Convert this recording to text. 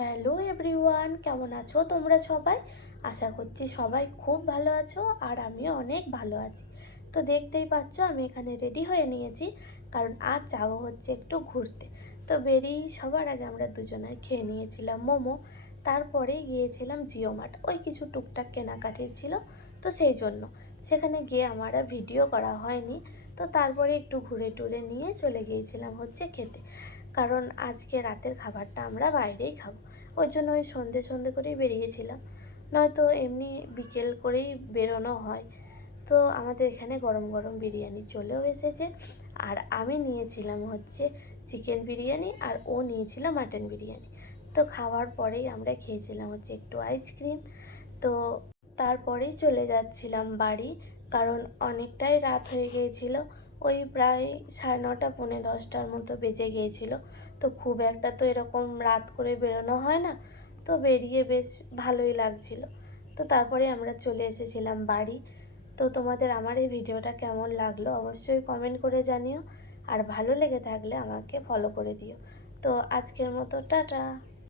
Hello everyone, কেমন আছো তোমরা সবাই? আশা করছি সবাই খুব ভালো আছো আর আমিও অনেক ভালো আছি। তো দেখতেই পাচ্ছ আমি এখানে রেডি হয়ে নিয়েছি, কারণ আজ যাবো হচ্ছে একটু ঘুরতে। তো বেরিয়েই সবার আগে আমরা দুজনে খেয়ে নিয়েছিলাম মোমো, তারপরে গিয়েছিলাম জিও মার্ট, ওই কিছু টুকটাক কেনাকাটির ছিল। তো সেই জন্য সেখানে গিয়ে আমার আর ভিডিও করা হয়নি। তো তারপরে একটু ঘুরে টুরে নিয়ে চলে গিয়েছিলাম হচ্ছে খেতে, কারণ আজকে রাতের খাবারটা আমরা বাইরেই খাবো। ওই জন্য ওই সন্ধে সন্ধে করেই বেরিয়েছিলাম, নয়তো এমনি বিকেল করেই বেরোনো হয়। তো আমাদের এখানে গরম গরম বিরিয়ানি চলেও এসেছে, আর আমি নিয়েছিলাম হচ্ছে চিকেন বিরিয়ানি আর ও নিয়েছিল মাটন বিরিয়ানি। তো খাওয়ার পরেই আমরা খেয়েছিলাম হচ্ছে একটু আইসক্রিম। তো তারপরেই চলে যাচ্ছিলাম বাড়ি, কারণ অনেকটাই রাত হয়ে গিয়েছিল। ওই প্রায় 9:30 পৌনে 10টার মতো বেজে গিয়েছিল। তো খুব একটা তো এরকম রাত করে বেরোনো হয় না, তো বেরিয়ে বেশ ভালোই লাগছিল। তো তারপরে আমরা চলে এসেছিলাম বাড়ি। তো তোমাদের আমার এই ভিডিওটা কেমন লাগলো অবশ্যই কমেন্ট করে জানিও, আর ভালো লেগে থাকলে আমাকে ফলো করে দিও। তো আজকের মতো টাটা।